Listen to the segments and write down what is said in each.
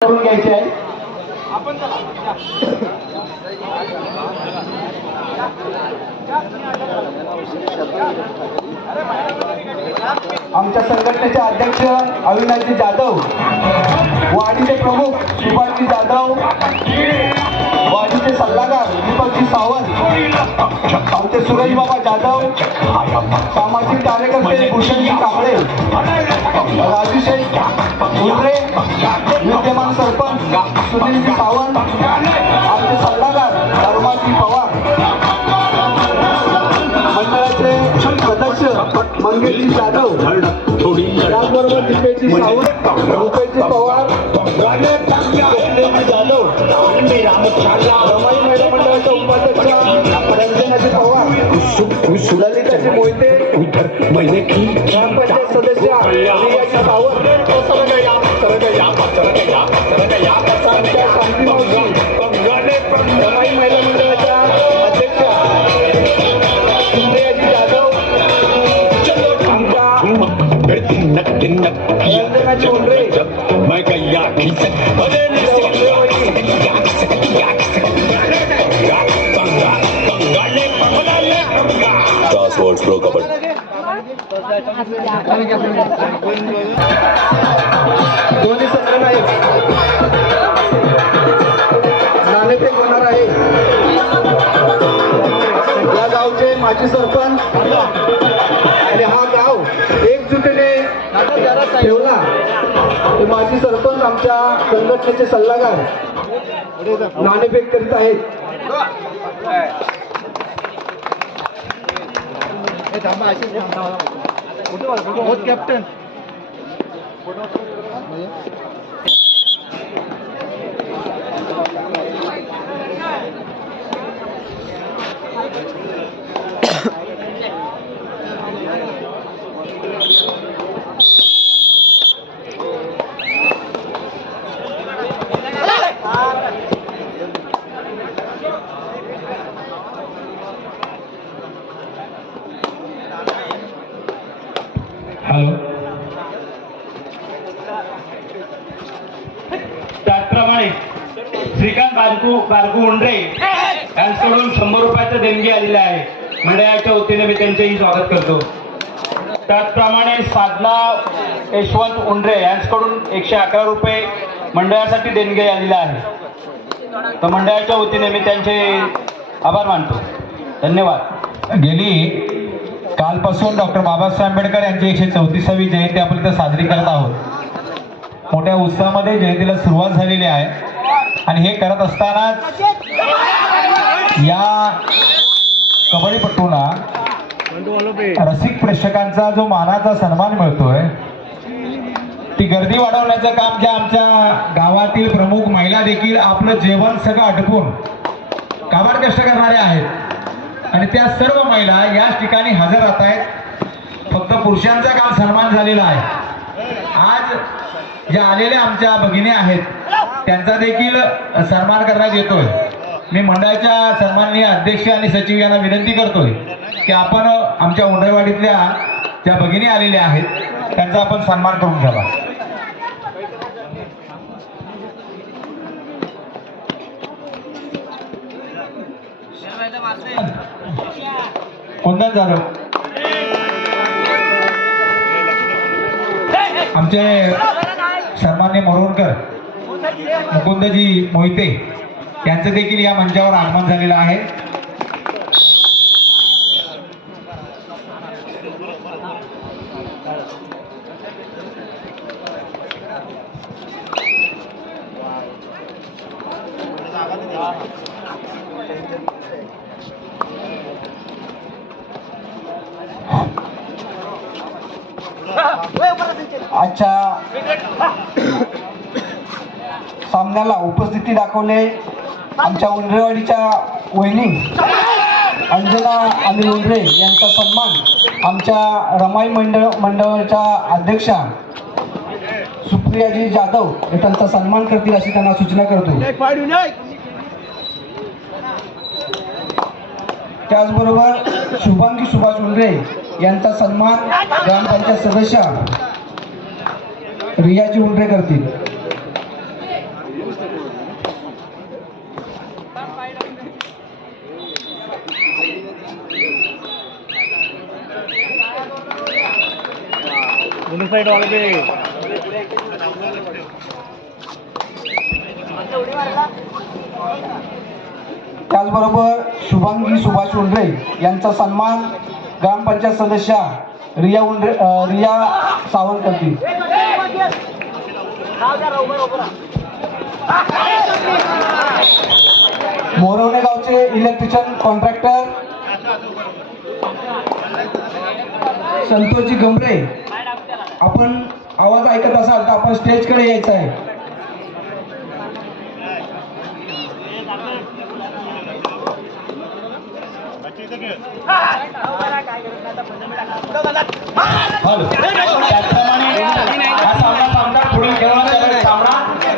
करून घ्यायचे आहे. आमच्या संघटनेचे अध्यक्ष अविनाशजी जाधव वाडीचे प्रमुख सुभाषजी जाधव वाडीचे सल्लागार दीपकजी सावंत आमचे सुरेश बाबा जाधव सामाजिक कार्यकर्ते भूषणजी कांबळे राजूशेठ उर्रे विद्यमान सरपंच सुनीलजी सावंत आमचे सल्लागार धर्माजी पवार. मंडळाचे सदस्य मंगेशजी जाधव त्याचबरोबर दीपेशजी सावंत रमाई महिला मंडळाच्या मोहिते ग्रामपंचायत सदस्य प्रियाजी सावंत रमाई महिला मंडळाच्या अध्यक्षा सुप्रियाजी जाधव आमच्या रंजनाजी उंडरे Crosswords दोन्ही संघटना आहेत. नाणेफेक होणार आहे. या गावचे माजी सरपंच. आणि हा गाव एकजुटीने ठेवला. ते माजी सरपंच आमच्या संघटनेचे सल्लागार. नाणेफेक करीत आहेत. कॅप्टन हॅलो त्याचप्रमाणे श्रीकांत बाळगू उंडरे यांच्याकडून शंभर रुपयाचा देणगी आलेला आहे. मंडळाच्या वतीने मी त्यांचेही स्वागत करतो. त्याचप्रमाणे साधना यशवंत उंडरे यांच्याकडून एकशे अकरा रुपये मंडळासाठी देणगी आलेली आहे. तर मंडळाच्या वतीने मी त्यांचे आभार मानतो. धन्यवाद. गेली कालपासून डॉक्टर बाबासाहेब आंबेडकर यांची एकशे चौतीसावी जयंती आपण इथं साजरी करत आहोत. मोठ्या उत्साहामध्ये जयंतीला सुरुवात झालेली आहे. आणि हे करत असताना या कबड्डीपटूला रसिक प्रेक्षकांचा जो मानाचा सन्मान मिळतोय ती गर्दी वाढवण्याचं काम ज्या आमच्या गावातील प्रमुख महिला देखील आपलं जेवण सगळं अटकून काबाड कष्ट करणाऱ्या आहेत. आणि त्या सर्व महिला याच ठिकाणी हजर राहत आहेत. फक्त पुरुषांचा काल सन्मान झालेला आहे. आज ज्या आलेल्या आमच्या भगिनी आहेत त्यांचा देखील सन्मान करण्यात येतोय. मी मंडळाच्या सन्माननीय अध्यक्ष आणि सचिव यांना विनंती करतोय की आपण आमच्या उंडरवाडीतल्या ज्या भगिनी आलेल्या आहेत त्यांचा आपण सन्मान करून घ्यावा. कोणता झालं आमचे सन्मान्य मोरवणकर. मुकुंदजी मोहिते यांचं देखील या मंचावर आगमन झालेलं आहे. अच्छा. सामन्याला उपस्थिती दाखवले आमच्या उंडरेवाडीच्या वहिनी अंजना आणि उंडरे यांचा सन्मान आमच्या रमाई मंडळ मंडळाच्या अध्यक्षा सुप्रियाजी जाधव हे त्यांचा सन्मान करतील अशी त्यांना सूचना करतो. त्याचबरोबर शुभांगी सुभाष उंडरे यांचा सन्मान ग्रामपंचायत सदस्य रियाजी उंडरे करतील. साइड वाले पे. त्याचबरोबर शुभांगी सुभाष उंडरे यांचा सन्मान ग्रामपंचायत सदस्या रिया उंडरे रिया सावंत करतील. मोरवणे गावचे इलेक्ट्रिशियन कॉन्ट्रॅक्टर संतोषजी गंभरे. आपण आवाज ऐकत असाल तर आपण स्टेजकडे यायचं आहे.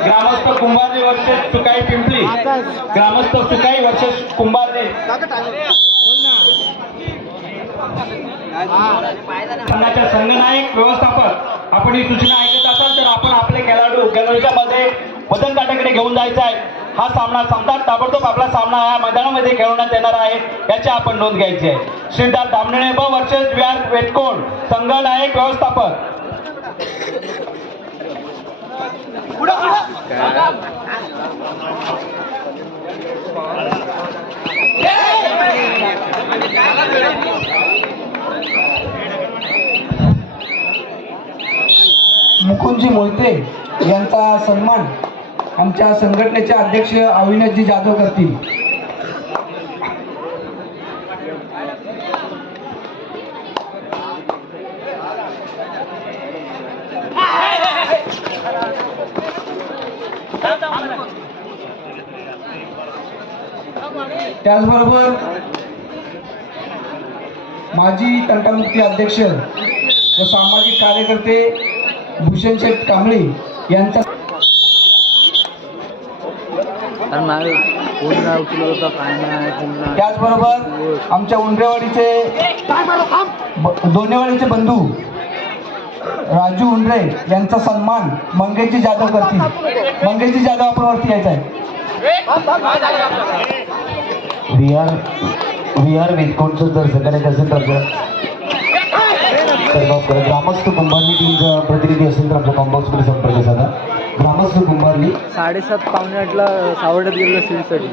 ग्रामस्थ कुंभारे वर्सेस सुकाई पिंपली. ग्रामस्थ सुकाई वर्सेस कुंभारे संघाच्या संघनायक व्यवस्थापक आपण ही सूचना ऐकत असाल तर आपण आपले खेळाडू गॅलरीच्या मध्ये वजन काट्याकडे घेऊन जायचा आहे. हा सामना संपतात ताबडतोब आपला सामना या मैदानामध्ये खेळवण्यात येणार आहे. याची आपण नोंद घ्यायची आहे. श्रीदार दामणे व वर्सेस व्यार वेटकोण संघनायक व्यवस्थापक. मुकुंदजी मोहिते यांचा सन्मान आमच्या संघटनेचे अध्यक्ष अविनाशजी जाधव करतील. त्याचबरोबर माजी तंटामुक्ती अध्यक्ष व सामाजिक कार्यकर्ते भूषण शेठ कांबळे यांचा त्याचबरोबर आमच्या उंडरेवाडीचे दोनेवाडीचे बंधू राजू उंडरे यांचा सन्मान मंगेशजी जाधव करतील. मंगेशजी जाधव आपण वरती यायचं आहे. व्ही आर व्ही आर विथकोणचं जर सकाळी असेल तर तर मग ग्रामस्थ कुंभारली टीमचा प्रतिनिधी असेल तर आमच्या कॉम्बॉक्समध्ये संपर्क साधा. ग्रामस्थ कुंभारली साडेसात पावणे आठला सावड्यात गेलेलं सिडीसाठी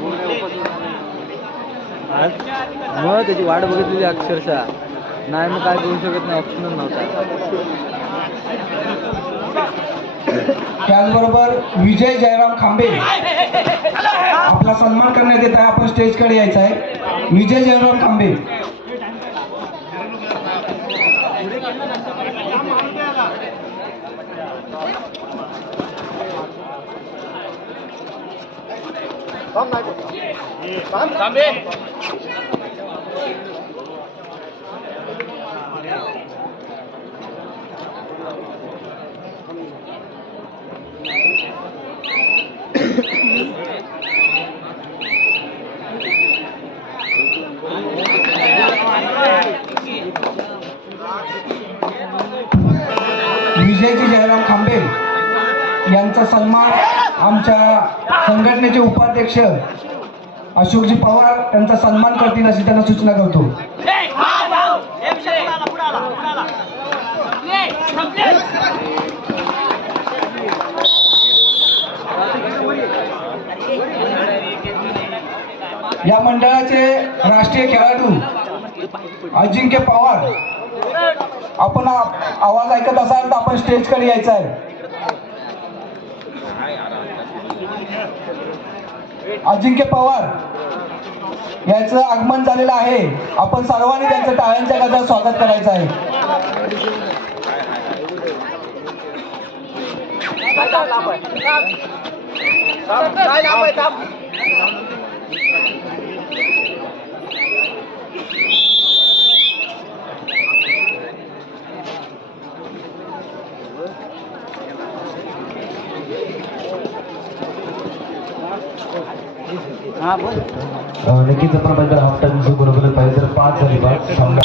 मग त्याची वाट बघितलेली अक्षरशः. नाही मग काय करू शकत नाही ऑप्शनच नव्हता. त्याचबरोबर विजय जयराम खांबे. आपला सन्मान करण्यात येत आहे. आपण स्टेजकडे यायचं आहे. विजय जयराम खांबे. विजयजी जयराम खांबे यांचा सन्मान आमच्या संघटनेचे उपाध्यक्ष अशोकजी पवार त्यांचा सन्मान करतील अशी त्यांना सूचना करतो. या मंडळाचे राष्ट्रीय खेळाडू अजिंक्य पवार आपण आवाज ऐकत असाल तर आपण स्टेजकडे यायचं आहे. अजिंक्य पवार याचं आगमन झालेलं आहे. आपण सर्वांनी त्यांचं टाळ्यांच्या गजरात स्वागत करायचं आहे. नक्कीच आपण पाहिजे हाफ टाइम बरोबर पाहिजे. तर पाच झाली पाच समजा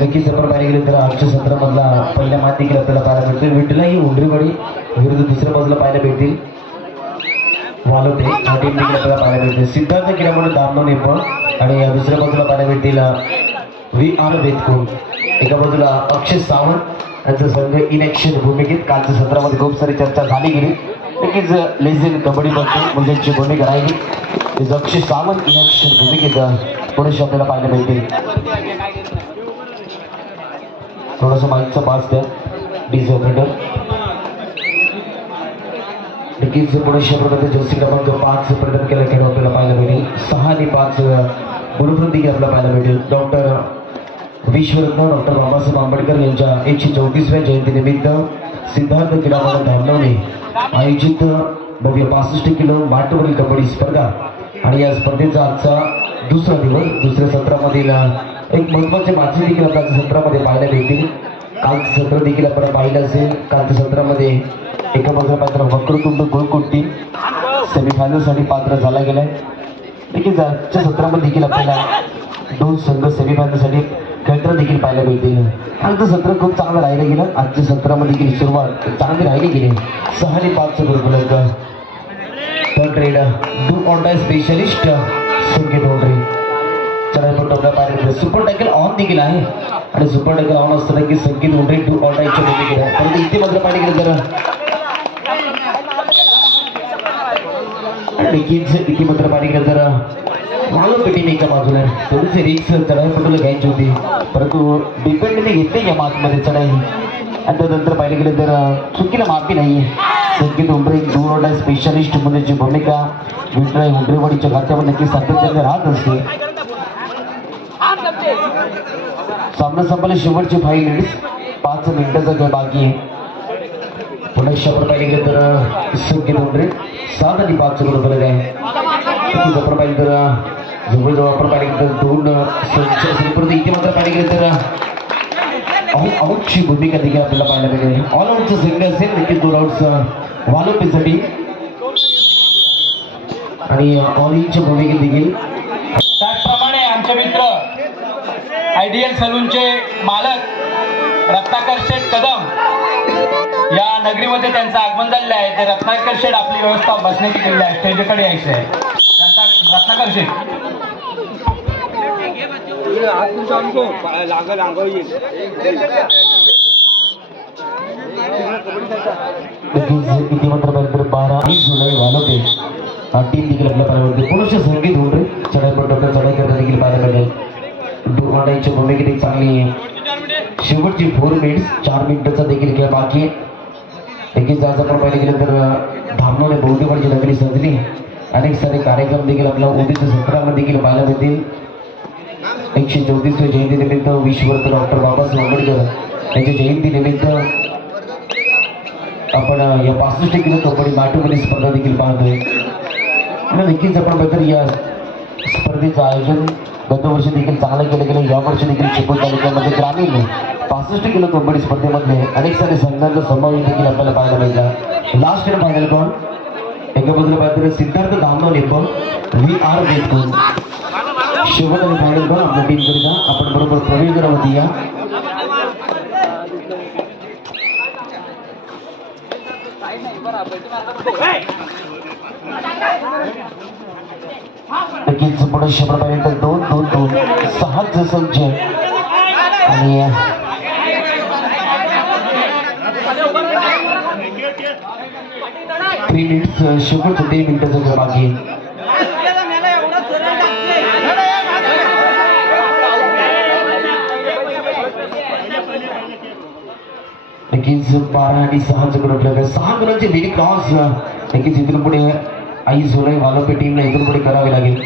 नक्कीच आपण पाहायला गेले तर आजच्या सत्रामधला पहिल्या मान देखील आपल्याला पाहायला भेटतो विठ्ठलाही उंडरीवाडी विरुद्ध दुसऱ्या बाजूला पाहायला भेटतील. वालोटे हा टीम देखील आपल्याला पाहायला भेटते सिद्धार्थ किरामण दामनो नेपाळ आणि अं, दुसऱ्या बाजूला पाहायला भेटतील व्ही. आर. वेदकोल एका बाजूला अक्षय सावंत. यांचा संघ इन ॲक्शन भूमिकेत कालच्या सत्रामध्ये खूप सारी चर्चा झाली गेली. नक्कीच लेझिन कबड्डी बघतो मुलांची भूमिका राहिली. अक्षय सावंत इन ॲक्शन भूमिकेत पुढे आपल्याला पाहायला मिळतील. थोडंसं माईकचा पास द्या. डीजे ऑपरेटर नक्कीच पुणे शहरामध्ये जर्सी क्रमांक पाच प्रदान केला खेळ आपल्याला पाहायला मिळेल सहा आणि पाच गुरुवृत्त आपल्याला पाहायला मिळेल डॉक्टर विश्वरत्न डॉक्टर बाबासाहेब आंबेडकर यांच्या एकशे चौतीसव्या जयंतीनिमित्त सिद्धार्थ क्रीडामंडळ धामणवणे आयोजित भव्य पासष्ट किलो माटवरील कबड्डी स्पर्धा. आणि या स्पर्धेचा आजचा दुसरा दिवस दुसऱ्या सत्रामधील एक महत्त्वाचे मासे देखील आपल्याला सत्रामध्ये पाहायला मिळतील कालचं सत्र देखील आपण पाहिलं असेल. कालच्या सत्रामध्ये एका बाजूला पात्र वक्रतुंड गोलकुट्टी सेमीफायनलसाठी पात्र झाला गेलाय. देखील आजच्या सत्रामध्ये देखील आपल्याला दोन संघ सेमीफायनलसाठी खेळताना देखील पाहायला मिळतील. आजचं सत्र खूप चांगलं राहिलं गेलं. आजच्या सत्रामध्ये देखील सुरुवात चांगली राहिली गेली. सहा आणि पाचचं गुरुकुलक third trade do specialist Sanket Ondre चला पण टोपला पाहिजे सुपर टॅकल ऑन देखील आहे. आणि सुपर टॅकल ऑन असताना की संकेत ओंडरे डू ऑन डायच्या भूमिकेत परंतु इथे मात्र पाहिजे गेलं तर नक्कीच इथे मात्र पाहिजे गेलं मागं पेटीने एका बाजूला? थोडीशी रिक्स चढाई पटोला घ्यायची होती. परंतु डिपेंडने घेतली या मातमध्ये चढाई. आणि त्यानंतर पाहिलं गेलं तर चुकीला माफी नाही संकेत उमरे दूर आहे स्पेशलिस्ट म्हणण्याची भूमिका. विठ्ठल उमरेवाडीच्या खात्यामध्ये नक्की सातत्याने राहत असते. सामना संपला शेवटची फाईव्ह पाच मिनिटाचा खेळ बाकी आहे. पुन्हा शंभर तर संकेत सात आणि पाच आहे किती जबर तर जवळजवळ आपण तर दोन संच इथे मात्र पाहिजे तर आऊट आऊटची भूमिका देखील आपल्याला पाहायला मिळेल ऑल आऊटचं संघ असेल नक्कीच दोन आऊट्स वालोपेसाठी आणि ऑल इनच्या भूमिकेत देखील त्याचप्रमाणे आमचे मित्र आयडियल सलूनचे मालक रत्नाकर शेठ कदम. या नगरीमध्ये त्यांचं आगमन झालेलं आहे. ते रत्नाकर शेठ आपली व्यवस्था बसण्याची केलेली आहे. स्टेजकडे यायचं आहे त्यांचा रत्नाकर शेठ. किती मात्र पाहिजे तर बारा वीस जुलै वालोटे हा देखील आपल्या पाहायला पुरुष संगीत होऊन रे चढाई पडतो चढाई देखील पाहायला मिळेल डोहाडाईच्या भूमिकेत एक चांगली आहे. शेवटची फोर मिनिट्स चार मिनिटाचा देखील खेळ बाकी आहे. नक्कीच आज आपण पाहिलं गेलं तर धामणोने बहुतेकवाडची नगरी सजली अनेक सारे कार्यक्रम देखील आपल्या उद्याच्या सत्रामध्ये देखील पाहायला मिळतील. एकशे चौतीसव्या जयंतीनिमित्त विश्वरत्न डॉक्टर बाबासाहेब आंबेडकर यांच्या जयंतीनिमित्त आपण या पासष्ट किलो कबड्डी माटोमध्ये स्पर्धा देखील पाहतोय. नक्कीच आपण बघतर या स्पर्धेचं आयोजन गतवर्षी देखील चांगलं केलं गेलं. यावर्षी देखील चिपळूण तालुक्यामध्ये ग्रामीण पासष्ट किलो कबड्डी स्पर्धेमध्ये अनेक सारे संघांचा समावेश देखील आपल्याला पाहायला मिळाला. लास्ट इयर फायनल कोण? एका बाजूला पाहिजे सिद्धार्थ दामनवले पण व्ही आर देतकोन शेवट आणि फायनल कोण? आपल्या टीम करिता. आपण बरोबर प्रवेश करावती या. नक्कीच पुढे शंभरपर्यंत दोन दोन दोन. सहाच संच आणि थ्री मिनिट्स शेवटचं तीन मिनिटाचं खेळ बाकी आहे. नक्कीच बारा आणि सहा गुण आपल्याकडे. सहा गुणांचे व्हेरी क्रॉस नक्कीच इथून पुढे आई सोलाई वालोपे टीमला इथून पुढे करावे लागेल.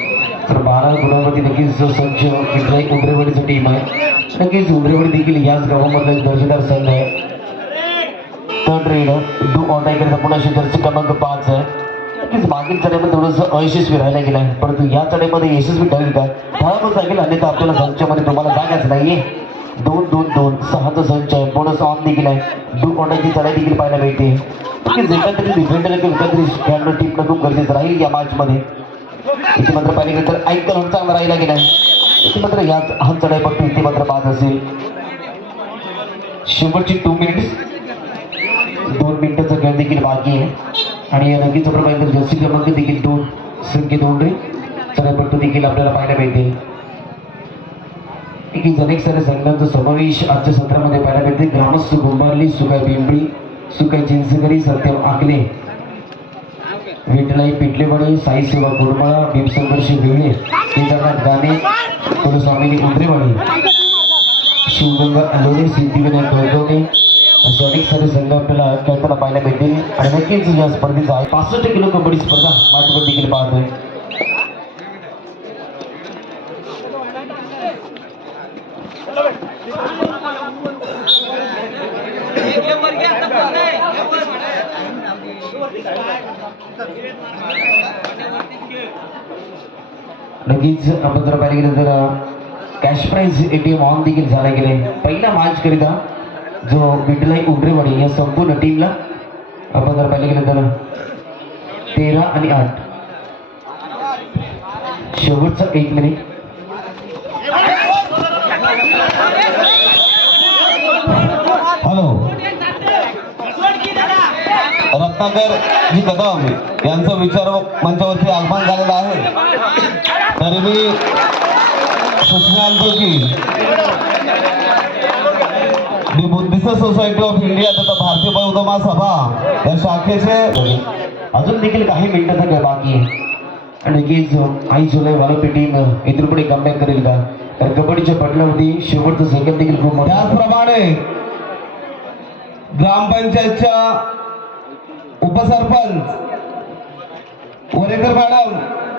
तर बारा गुणामध्ये नक्कीच जो संच उमरेवाडीचा टीम आहे. नक्कीच उमरेवाडी देखील याच गावामधला एक दर्जेदार संघ आहे. थर्ड रेड डू ऑन करता पुन्हा जर्सी क्रमांक पाच आहे नक्कीच मागील चढाईमध्ये थोडंसं अयशस्वी राहायला गेलं आहे. परंतु या चढाईमध्ये यशस्वी ठरेल का? ठरावच लागेल अन्यथा आपल्याला संचामध्ये तुम्हाला जागाच नाहीये. दोन दोन दोन सहाचा संच आहे बोनस ऑन देखील आहे. डू ऑनची चढाई देखील पाहायला मिळते. नक्कीच एकत्रित डिफेंडर किंवा एकत्रित खेळणं टीमनं खूप गरजेचं राहील या मॅचमध्ये इथे मात्र पाहिजे तर ऐकल होत चांगला राहिला गेला इथे मात्र याच हा फक्त इथे मात्र बाद असेल. शेवटची टू मिनिट्स दोन मिनिटाचा खेळ देखील बाकी आहे. आणि या नक्कीच प्रमाणे जर्सी क्रमांक देखील दोन संख्ये दोन रे चढपट्टू देखील आपल्याला पाहायला मिळते की अनेक साऱ्या संघांचा समावेश आजच्या सत्रामध्ये पाहायला मिळते. ग्रामस्थ कुंभारली सुकाय पिंपळी सुकाय चिंचकरी सत्यम आकले विठलाई पिटलेवाडी साई सेवा गुरमाळा भीमसंघर्ष भिवळे केदारनाथ गाणे कुलस्वामिनी कुंद्रेवाडी शिवगंगा अलोरे सिद्धिविनायक गौतवणे असे अनेक सारे संघ आपल्याला खेळताना पाहायला भेटतील आणि नक्कीच या स्पर्धेचा आहे पासष्ट किलो कबड्डी स्पर्धा माझ्यावर देखील पाहतोय. नक्कीच आपण जर पाहिलं गेलं तर cash prize A T M on देखील झाला गेले पहिला मॅच करिता जो विठलाई उंडरेवाडी या संपूर्ण टीमला आपण जर पाहिलं गेलं तर तेरा आणि आठ. शेवटचा एक मिनिट हॅलो रत्नाकर जी कदम यांचं विचार मंचावरती आगमन झालेलं आहे. तरी मी सूचना आणतो की दी सोसायटी ऑफ इंडिया तथा भारतीय बौद्ध महासभा या शाखेचे. अजून देखील काही मिनिटं खेळ बाकी आहे. आणि आई जुलै वालोपी टीम इथून पुढे कमबॅक करेल का? तर कबड्डीच्या पटलावरती शेवटचं सेकंद देखील खूप मोठं. त्याचप्रमाणे ग्रामपंचायतच्या उपसरपंच वरेकर मॅडम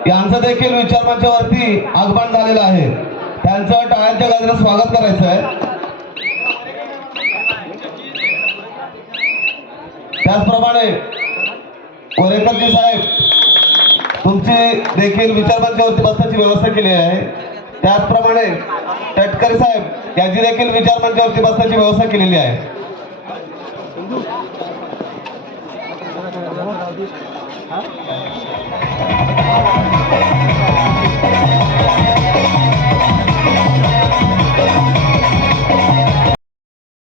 यांचं देखील विचारमंचावरती आगमन झालेलं आहे. त्यांचं टाळ्यांच्या गजरात स्वागत करायचं आहे त्याचप्रमाणे कोरेकरजी साहेब तुमची देखील विचारमंचावरती बसण्याची व्यवस्था केली आहे त्याचप्रमाणे टटकरी साहेब यांची देखील विचारमंचावरती बसण्याची व्यवस्था केलेली आहे